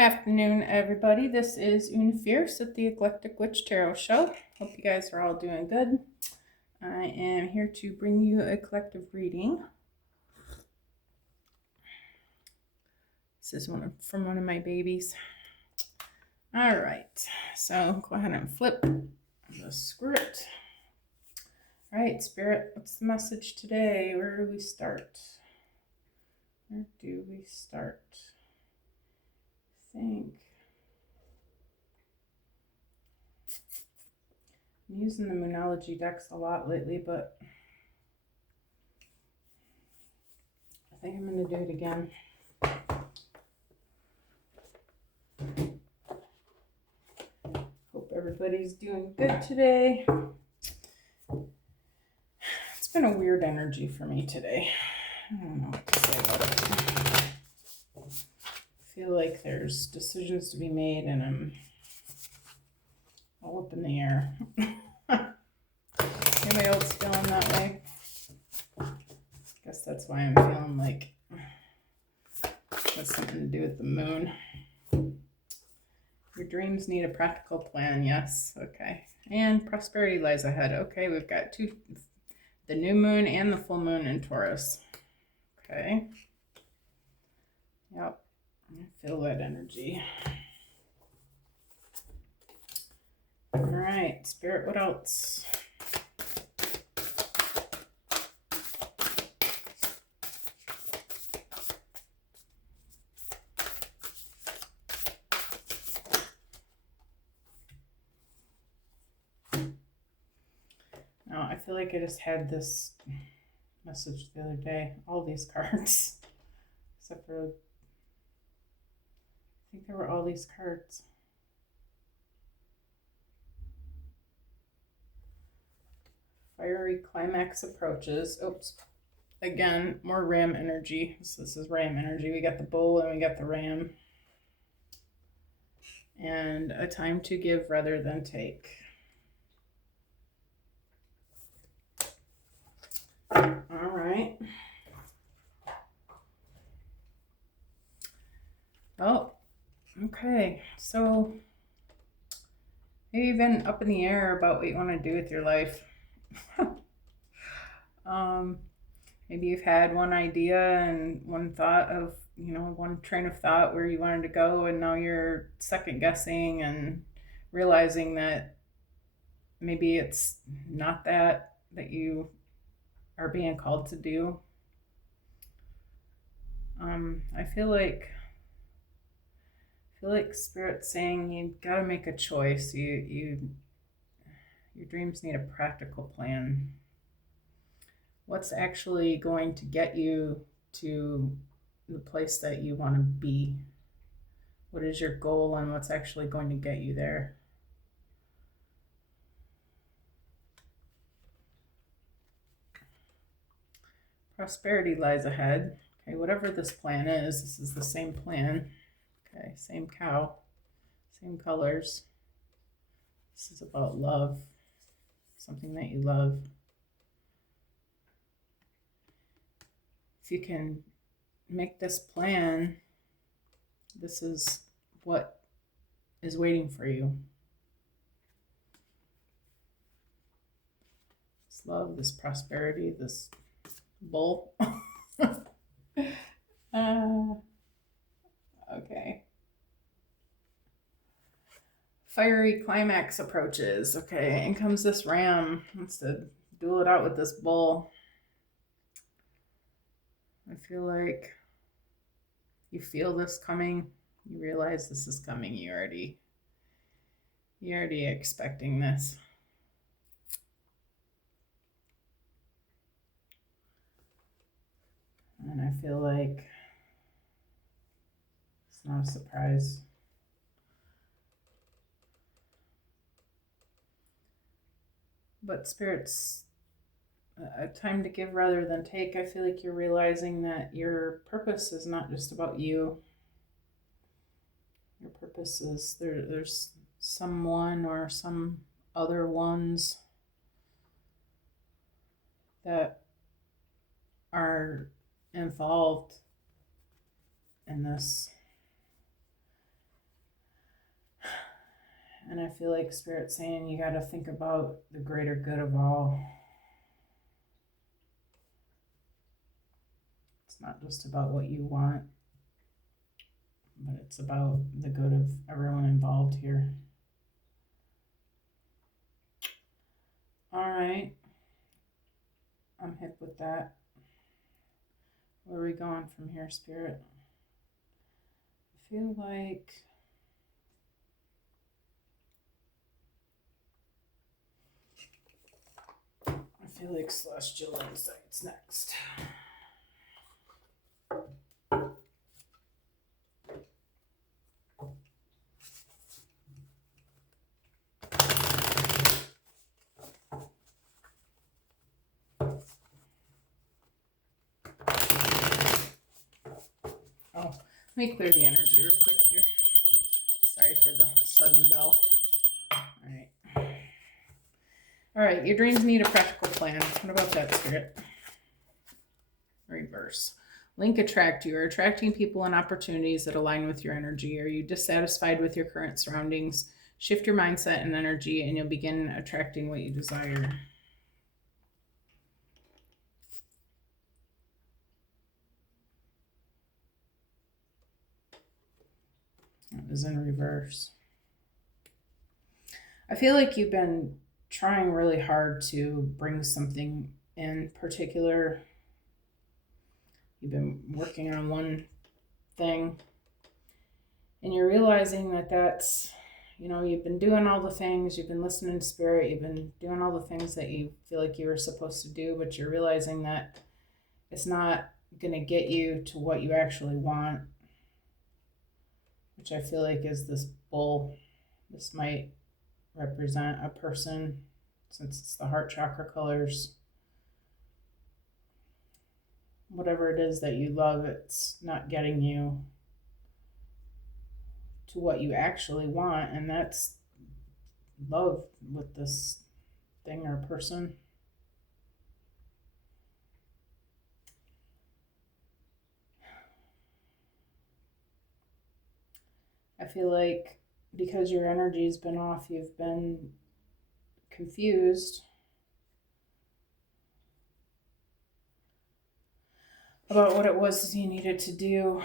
Afternoon, everybody. This is Una Fierce at the Eclectic Witch Tarot Show. Hope you guys are all doing good. I am here to bring you a collective reading. This is from one of my babies. All right, so go ahead and flip the script. All right, Spirit, what's the message today? Where do we start? I think I'm using the Moonology decks a lot lately, but I think I'm going to do it again. Hope everybody's doing good today. It's been a weird energy for me today. I don't know what to say about it. I feel like there's decisions to be made and I'm all up in the air. Anybody else feeling that way? Guess that's why I'm feeling like that's something to do with the moon. Your dreams need a practical plan. Yes. Okay. And prosperity lies ahead. Okay. We've got the new moon and the full moon in Taurus. Okay. Yep. I feel that energy. All right. Spirit, what else? I feel like I just had this message the other day. All these cards. Except for, I think there were all these cards. Fiery climax approaches. Oops. Again, more ram energy. So this is ram energy. We got the bull and we got the ram. And a time to give rather than take. All right. Oh, okay. So maybe you've been up in the air about what you want to do with your life. Maybe you've had one idea and one thought of, one train of thought where you wanted to go, and now you're second guessing and realizing that maybe it's not that you are being called to do. I feel like Spirit's saying you gotta make a choice. Your dreams need a practical plan. What's actually going to get you to the place that you want to be? What is your goal and what's actually going to get you there? Prosperity lies ahead. Okay, whatever this plan is, this is the same plan. Okay, same cow, same colors. This is about love, something that you love. If you can make this plan, this is what is waiting for you. This love, this prosperity, this bull. Okay. Fiery climax approaches. Okay, in comes this ram. Wants to duel it out with this bull. I feel like you feel this coming. You realize this is coming. You're already expecting this. And I feel like it's not a surprise. But Spirit's a time to give rather than take. I feel like you're realizing that your purpose is not just about you. Your purpose is there's someone or some other ones that are involved in this. And I feel like Spirit's saying you got to think about the greater good of all. It's not just about what you want, but it's about the good of everyone involved here. All right. I'm hip with that. Where are we going from here, Spirit? I feel like Celestial Insights next. Oh, let me clear the energy real quick here. Sorry for the sudden bell. All right, your dreams need a practical plan. What about that, Spirit? Reverse. Link attract. You are attracting people and opportunities that align with your energy. Are you dissatisfied with your current surroundings? Shift your mindset and energy, and you'll begin attracting what you desire. That was in reverse. I feel like you've been trying really hard to bring something in particular. You've been working on one thing, and you're realizing that that's, you've been doing all the things, you've been listening to Spirit, you've been doing all the things that you feel like you were supposed to do, but you're realizing that it's not going to get you to what you actually want, which I feel like is this bull. This might represent a person, since it's the heart chakra colors. Whatever it is that you love, it's not getting you to what you actually want, and that's love with this thing or person. I feel like because your energy's been off, you've been confused about what it was you needed to do.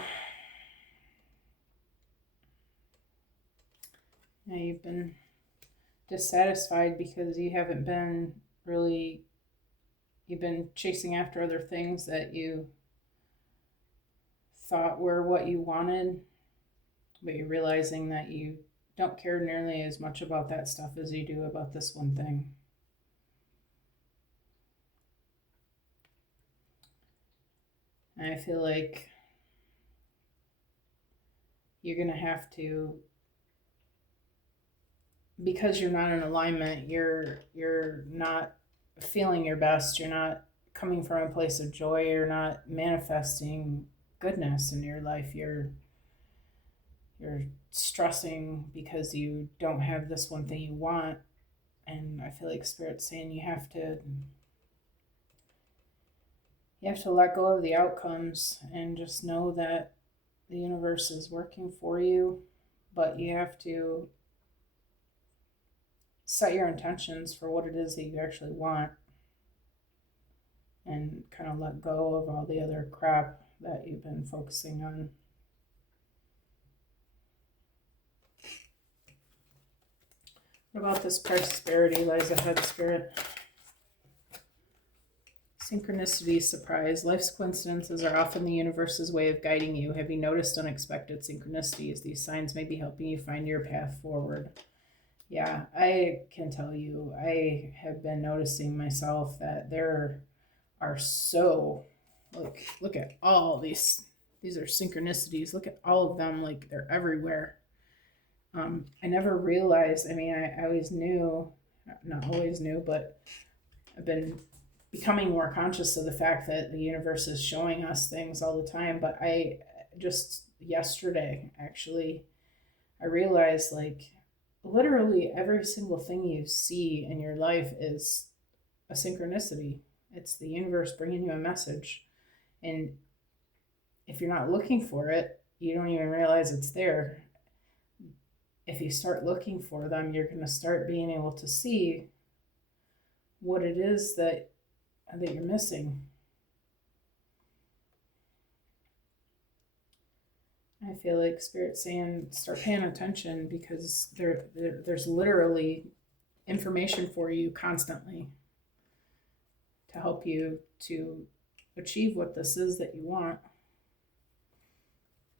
Now you've been dissatisfied because you haven't been really, you've been chasing after other things that you thought were what you wanted, but you're realizing that you don't care nearly as much about that stuff as you do about this one thing. And I feel like you're going to have to, because you're not in alignment, you're not feeling your best, you're not coming from a place of joy, you're not manifesting goodness in your life, you're stressing because you don't have this one thing you want. And I feel like Spirit's saying you have to let go of the outcomes and just know that the universe is working for you, but you have to set your intentions for what it is that you actually want and kind of let go of all the other crap that you've been focusing on. What about this prosperity lies ahead, Spirit? Synchronicity, surprise. Life's coincidences are often the universe's way of guiding you. Have you noticed unexpected synchronicities? These signs may be helping you find your path forward. Yeah, I can tell you, I have been noticing myself that there are so, look at all these are synchronicities. Look at all of them, like they're everywhere. I never realized, I always knew, not always knew, but I've been becoming more conscious of the fact that the universe is showing us things all the time. But I just yesterday, actually, I realized like literally every single thing you see in your life is a synchronicity. It's the universe bringing you a message. And if you're not looking for it, you don't even realize it's there. if you start looking for them, you're going to start being able to see what it is that you're missing. I feel like Spirit's saying start paying attention, because there's literally information for you constantly to help you to achieve what this is that you want.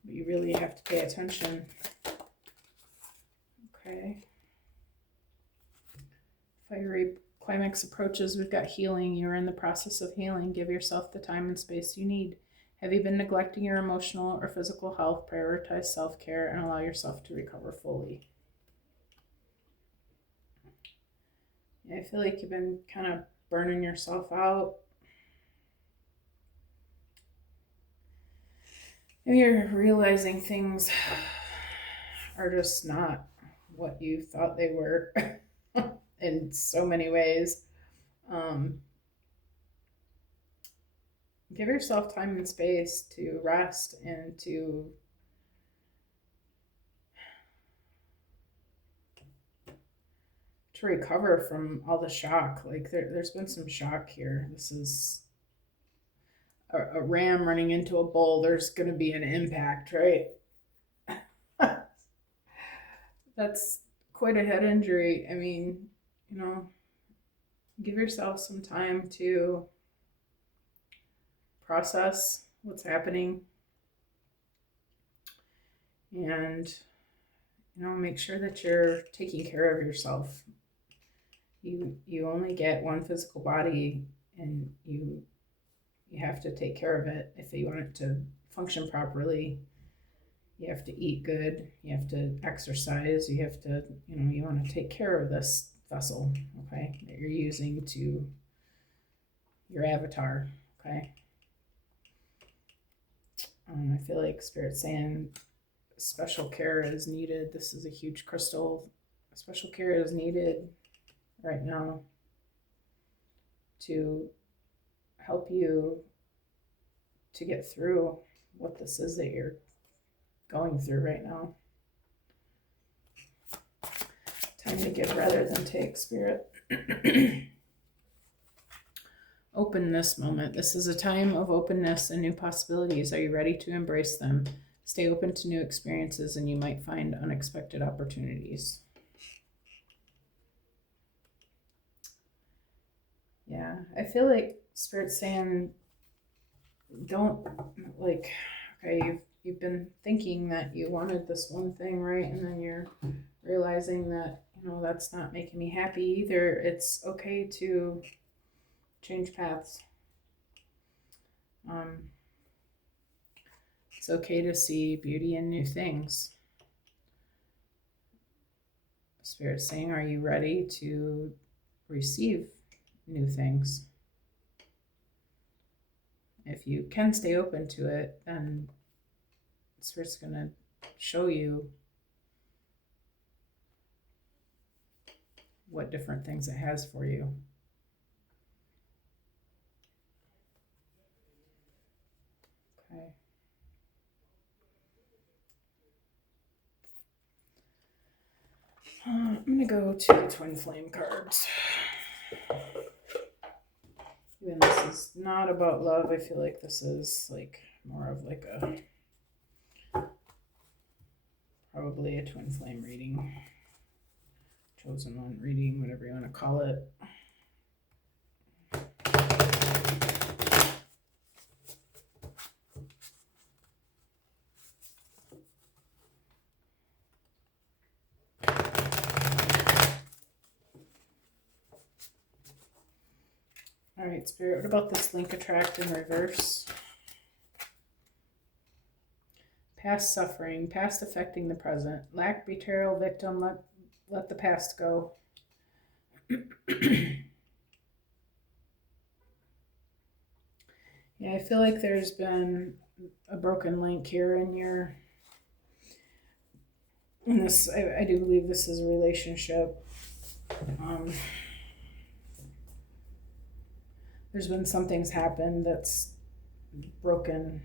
But you really have to pay attention. Okay. Fiery climax approaches. We've got healing. You're in the process of healing. Give yourself the time and space you need. Have you been neglecting your emotional or physical health? Prioritize self-care and allow yourself to recover fully. I feel like you've been kind of burning yourself out. Maybe you're realizing things are just not what you thought they were in so many ways. Give yourself time and space to rest and to recover from all the shock. Like there's been some shock here. This is a ram running into a bull. There's going to be an impact, right? That's quite a head injury. I mean, give yourself some time to process what's happening, and make sure that you're taking care of yourself. You only get one physical body, and you have to take care of it if you want it to function properly. You have to eat good, you have to exercise, you have to, you want to take care of this vessel, okay, that you're using to your avatar, okay? I feel like Spirit's saying special care is needed. This is a huge crystal. Special care is needed right now to help you to get through what this is that you're going through right now. Time to give rather than take, Spirit. Open this moment. This is a time of openness and new possibilities. Are you ready to embrace them? Stay open to new experiences, and you might find unexpected opportunities. Yeah, I feel like Spirit's saying, don't, like, okay, you've been thinking that you wanted this one thing, right? And then you're realizing that, that's not making me happy either. It's okay to change paths. It's okay to see beauty in new things. Spirit's saying, are you ready to receive new things? If you can stay open to it, then Spirit's going to show you what different things it has for you. Okay. I'm going to go to the Twin Flame cards. Even this is not about love. I feel like this is like more of like probably a Twin Flame reading. Chosen one reading, whatever you want to call it. All right, Spirit, what about this link attract in reverse? Past suffering, past affecting the present. Lack, betrayal, victim, let the past go. Yeah, I feel like there's been a broken link here in this. I do believe this is a relationship. There's been some things happen that's broken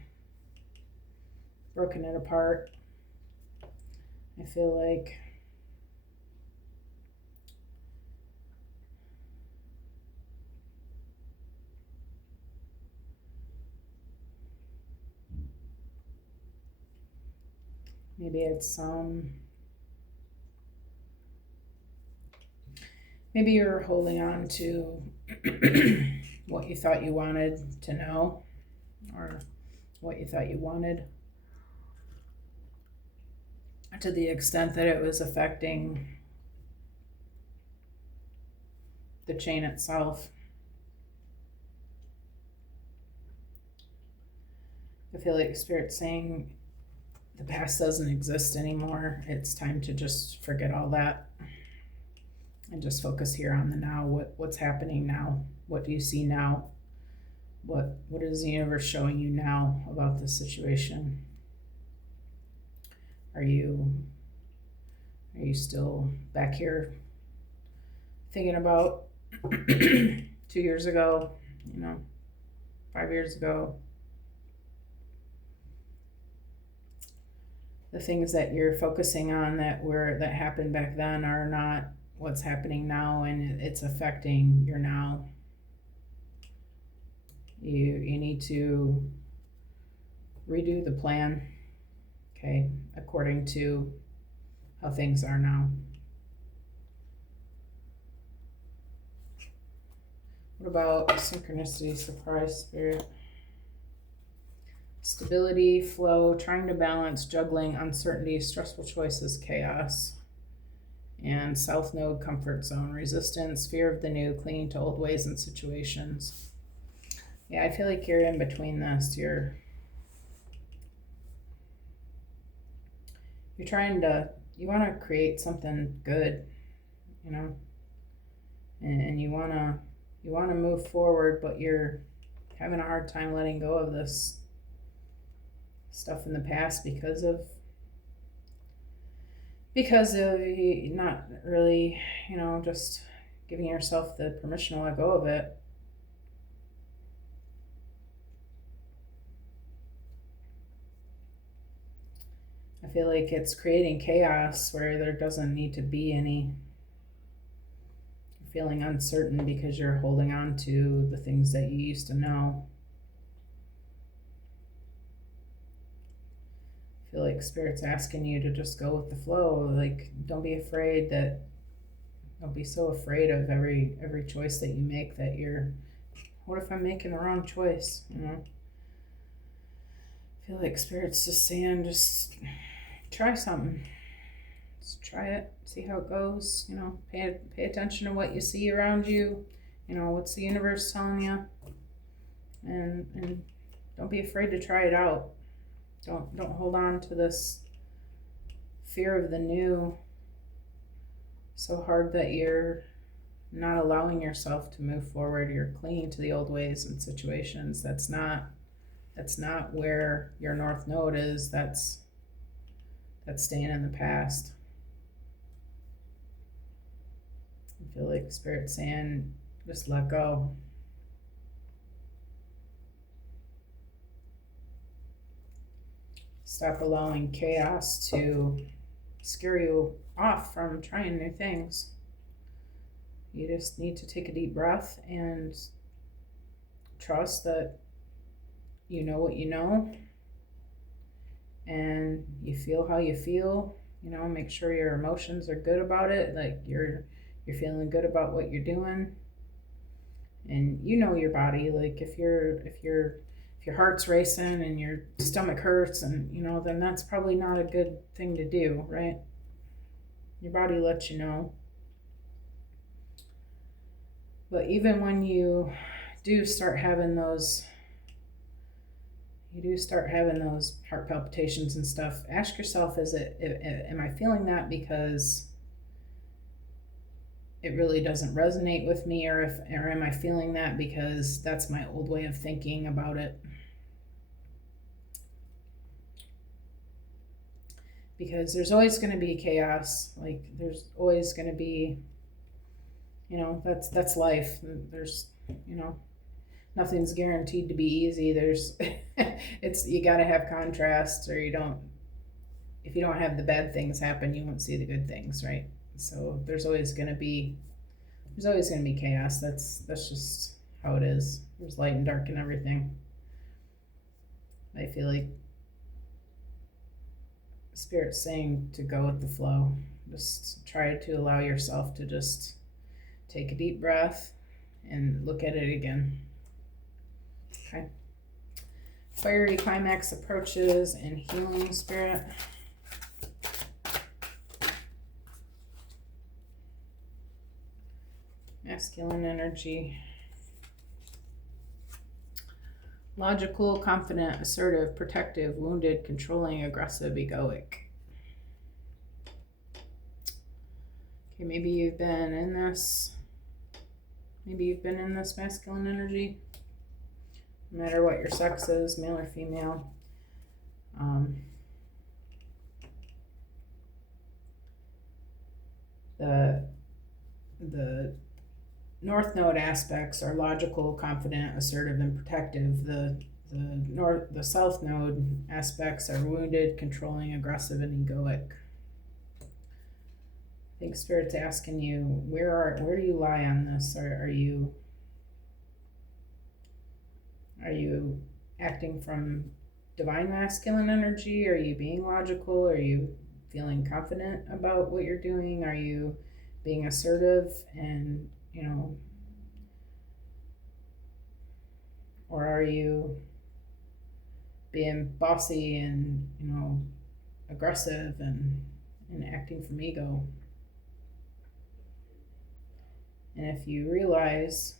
it apart. I feel like Maybe maybe you're holding on to what you thought you wanted to know, or what you thought you wanted, to the extent that it was affecting the chain itself. I feel like Spirit's saying the past doesn't exist anymore. It's time to just forget all that and just focus here on the now. What's happening now? What do you see now? What is the universe showing you now about this situation? Are you still back here thinking about 2 years ago, 5 years ago? The things that you're focusing on that happened back then are not what's happening now, and it's affecting your now. You need to redo the plan, okay, according to how things are now. What about synchronicity, surprise, Spirit? Stability, flow, trying to balance, juggling, uncertainty, stressful choices, chaos. And South Node, comfort zone, resistance, fear of the new, clinging to old ways and situations. Yeah, I feel like you're in between this. You're trying to, you want to create something good, and you want to move forward, but you're having a hard time letting go of this stuff in the past because of not really, just giving yourself the permission to let go of it. I feel like it's creating chaos where there doesn't need to be any. You're feeling uncertain because you're holding on to the things that you used to know. I feel like Spirit's asking you to just go with the flow. Like, don't be so afraid of every choice that you make that what if I'm making the wrong choice? I feel like Spirit's just saying, just try something. Just try it, see how it goes. Pay attention to what you see around you. What's the universe telling you, and don't be afraid to try it out. Don't hold on to this fear of the new so hard that you're not allowing yourself to move forward. You're clinging to the old ways and situations. That's not where your North Node is. That's staying in the past. I feel like Spirit's saying, just let go. Stop allowing chaos to scare you off from trying new things. You just need to take a deep breath and trust that you know what you know, and you feel how you feel. Make sure your emotions are good about it, like you're feeling good about what you're doing, and your body. Like if your heart's racing and your stomach hurts, and then that's probably not a good thing to do, right? Your body lets you know. But even when you do start having those heart palpitations and stuff, ask yourself, am I feeling that because it really doesn't resonate with me, or am I feeling that because that's my old way of thinking about it? Because there's always going to be chaos. Like there's always going to be, that's life. There's, nothing's guaranteed to be easy. There's, you got to have contrast, or if you don't have the bad things happen, you won't see the good things, right? So there's always going to be chaos. That's just how it is. There's light and dark and everything. I feel like Spirit's saying to go with the flow. Just try to allow yourself to just take a deep breath and look at it again. Okay. Fiery climax approaches and healing, Spirit. Masculine energy. Logical, confident, assertive, protective, wounded, controlling, aggressive, egoic. Okay, maybe you've been in this. Maybe you've been in this masculine energy. No matter what your sex is, male or female. The North Node aspects are logical, confident, assertive, and protective. The South Node aspects are wounded, controlling, aggressive, and egoic. I think Spirit's asking you, where do you lie on this? Are you acting from divine masculine energy? Are you being logical? Are you feeling confident about what you're doing? Are you being assertive and, or are you being bossy and, aggressive and acting from ego? And if you realize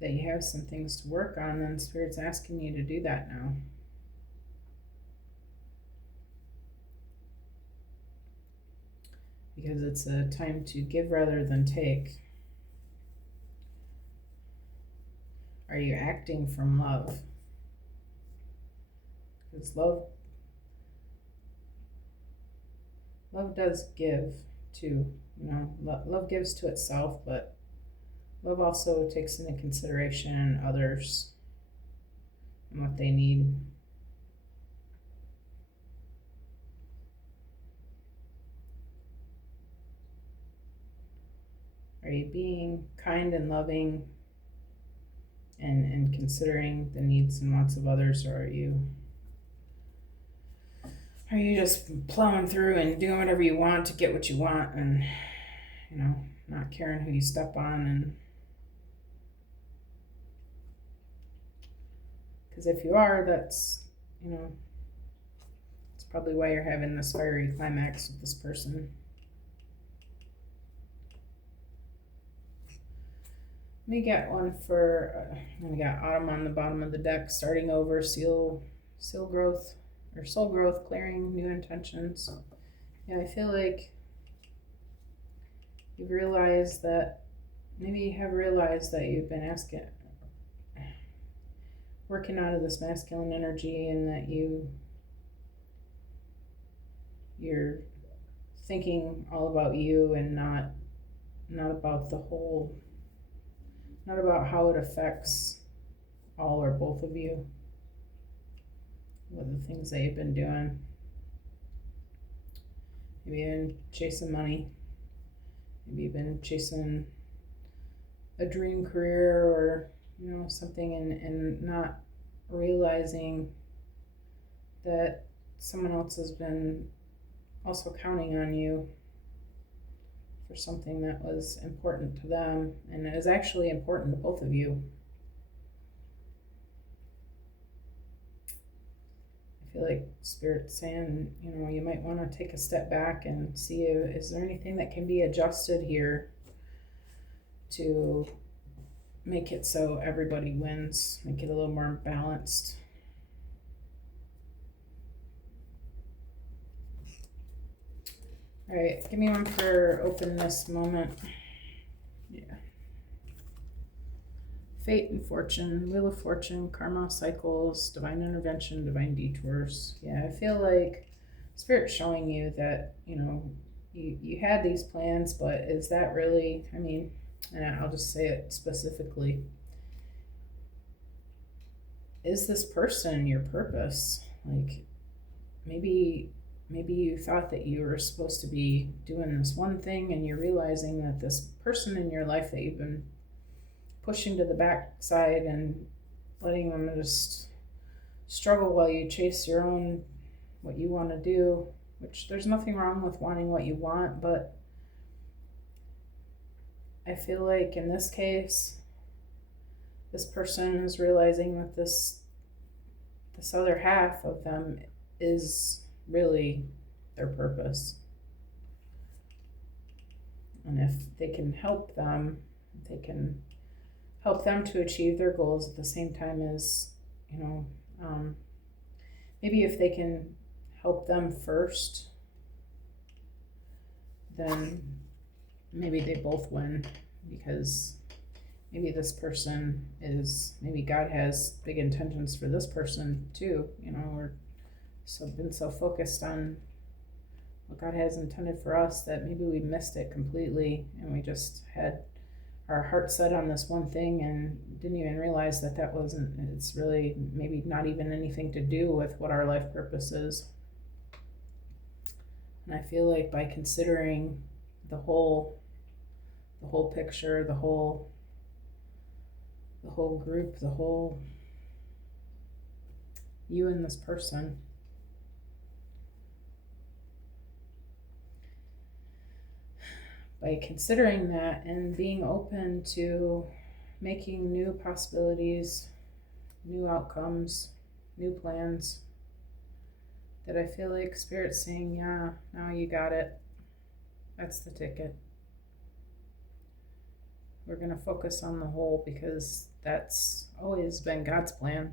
that you have some things to work on, then Spirit's asking you to do that now. Because it's a time to give rather than take. Are you acting from love? Because love does give too. Love gives to itself, but love also takes into consideration others and what they need. Are you being kind and loving and considering the needs and wants of others, or are you just plowing through and doing whatever you want to get what you want and, not caring who you step on? And because if you are, that's probably why you're having this fiery climax with this person. Let me get one for, we got Autumn on the bottom of the deck, starting over, seal growth, or soul growth, clearing new intentions. Yeah, I feel like you've realized that, maybe you have realized that you've been working out of this masculine energy, and that you're thinking all about you and not about the whole, not about how it affects all or both of you with the things that you've been doing. Maybe you've been chasing money. Maybe you've been chasing a dream career or, something, and not realizing that someone else has been also counting on you for something that was important to them and is actually important to both of you. I feel like Spirit's saying, you might want to take a step back and see, is there anything that can be adjusted here to make it so everybody wins, make it a little more balanced. All right, give me one for openness moment. Yeah. Fate and fortune, wheel of fortune, karma, cycles, divine intervention, divine detours. Yeah, I feel like Spirit's showing you that, you had these plans, but is that really, and I'll just say it specifically, is this person your purpose? Like, maybe you thought that you were supposed to be doing this one thing, and you're realizing that this person in your life that you've been pushing to the backside and letting them just struggle while you chase your own, what you want to do, which there's nothing wrong with wanting what you want, but I feel like in this case, this person is realizing that this other half of them is really their purpose. And if they can help them, they can help them to achieve their goals at the same time as, maybe if they can help them first, then maybe they both win, because maybe this person maybe God has big intentions for this person too. We're been so focused on what God has intended for us that maybe we missed it completely, and we just had our heart set on this one thing and didn't even realize that it's really maybe not even anything to do with what our life purpose is. And I feel like by considering the whole picture, the whole group, the whole you and this person, by considering that and being open to making new possibilities, new outcomes, new plans, that I feel like Spirit's saying, yeah, now you got it. That's the ticket. We're going to focus on the whole, because that's always been God's plan.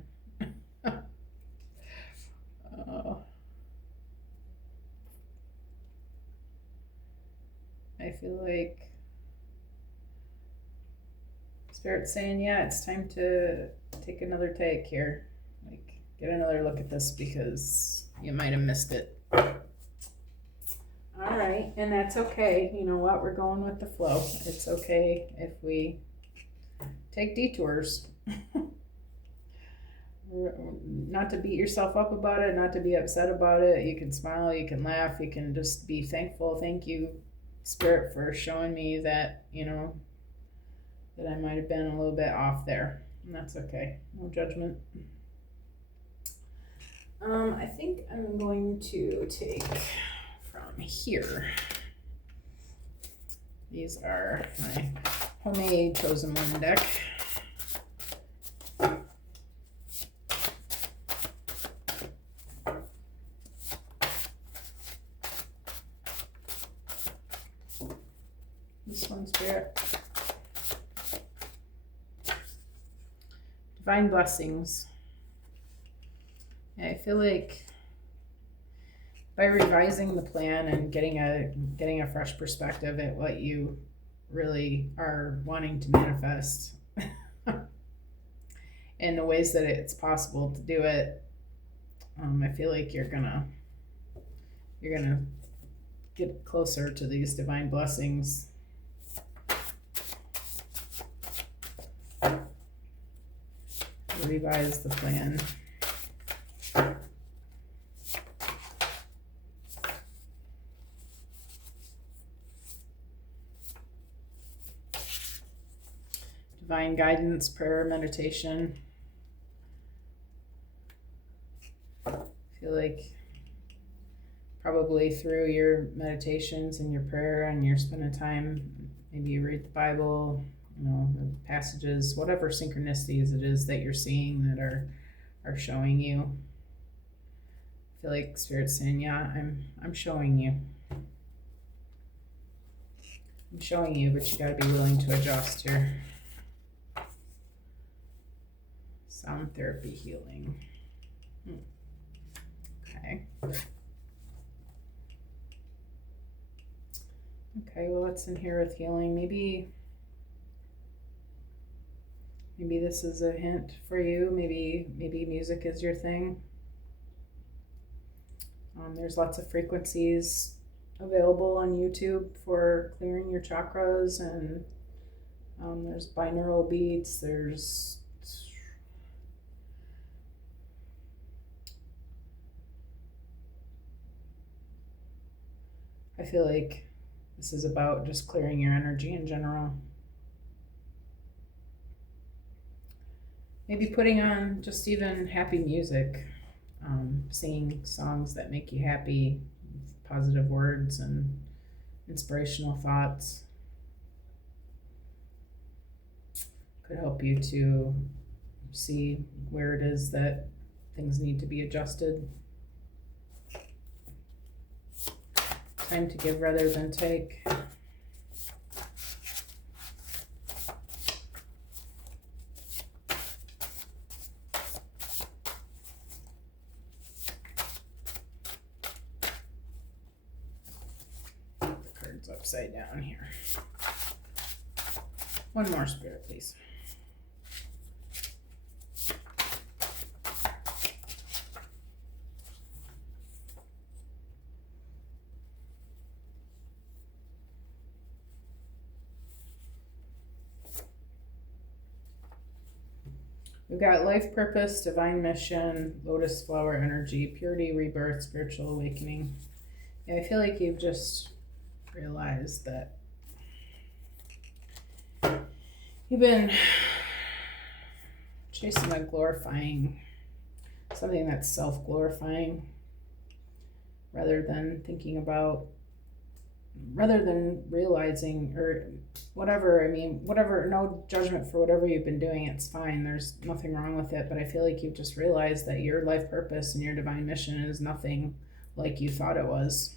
I feel like Spirit's saying, yeah, it's time to take another take here. Like, get another look at this, because you might have missed it. All right, and that's okay. You know what? We're going with the flow. It's okay if we take detours. Not to beat yourself up about it, not to be upset about it. You can smile, you can laugh, you can just be thankful. Thank you, Spirit, for showing me that, that I might have been a little bit off there. And that's okay. No judgment. I think I'm going to take from here. These are my homemade Chosen One deck. This one, Spirit. Divine Blessings. I feel like by revising the plan and getting a fresh perspective at what you really are wanting to manifest and the ways that it's possible to do it, I feel like you're gonna get closer to these divine blessings. Revise the plan. Divine guidance, prayer, meditation. I feel like probably through your meditations and your prayer and you're spending time, maybe you read the Bible, the passages, whatever synchronicities it is that you're seeing that are showing you. I feel like Spirit's saying, yeah, I'm showing you. I'm showing you, but you gotta be willing to adjust here. Sound therapy healing. Okay. Okay, well, what's in here with healing? Maybe this is a hint for you. Maybe music is your thing. There's lots of frequencies available on YouTube for clearing your chakras, and there's binaural beats. I feel like this is about just clearing your energy in general. maybe putting on just even happy music, singing songs that make you happy, positive words and inspirational thoughts could help you to see where it is that things need to be adjusted. Time to give rather than take. The card's upside down here. One more, Spirit, please. We've got life purpose, divine mission, lotus flower energy, purity, rebirth, spiritual awakening. Yeah, I feel like you've just realized that you've been chasing a glorifying, something that's self-glorifying, rather than thinking about, rather than realizing, or whatever, I mean, whatever, no judgment for whatever you've been doing, it's fine, there's nothing wrong with it, but I feel like you've just realized that your life purpose and your divine mission is nothing like you thought it was.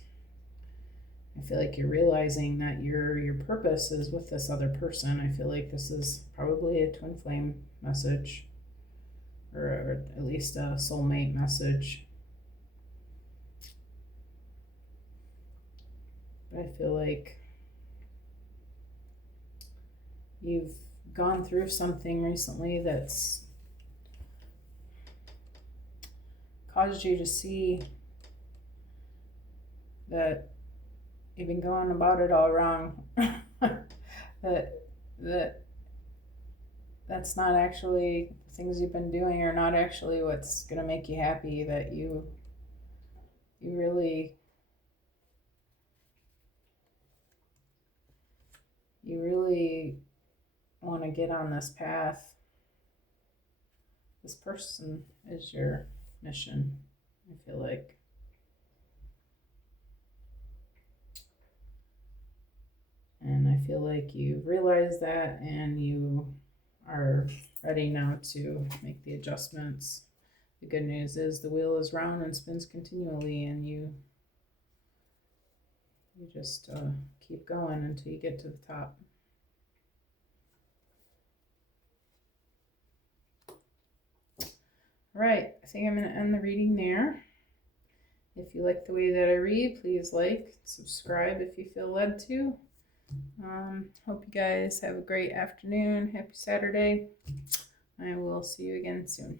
I feel like you're realizing that your purpose is with this other person. I feel like this is probably a twin flame message, or at least a soulmate message. But I feel like you've gone through something recently that's caused you to see that you've been going about it all wrong. That's not actually, things you've been doing are not actually what's gonna make you happy, that you really want to get on this path. This person is your mission, I feel like. And I feel like you've realized that, and you are ready now to make the adjustments. The good news is the wheel is round and spins continually, and you just keep going until you get to the top. All right, I think I'm going to end the reading there. If you like the way that I read, please like, subscribe if you feel led to. Hope you guys have a great afternoon. Happy Saturday. I will see you again soon.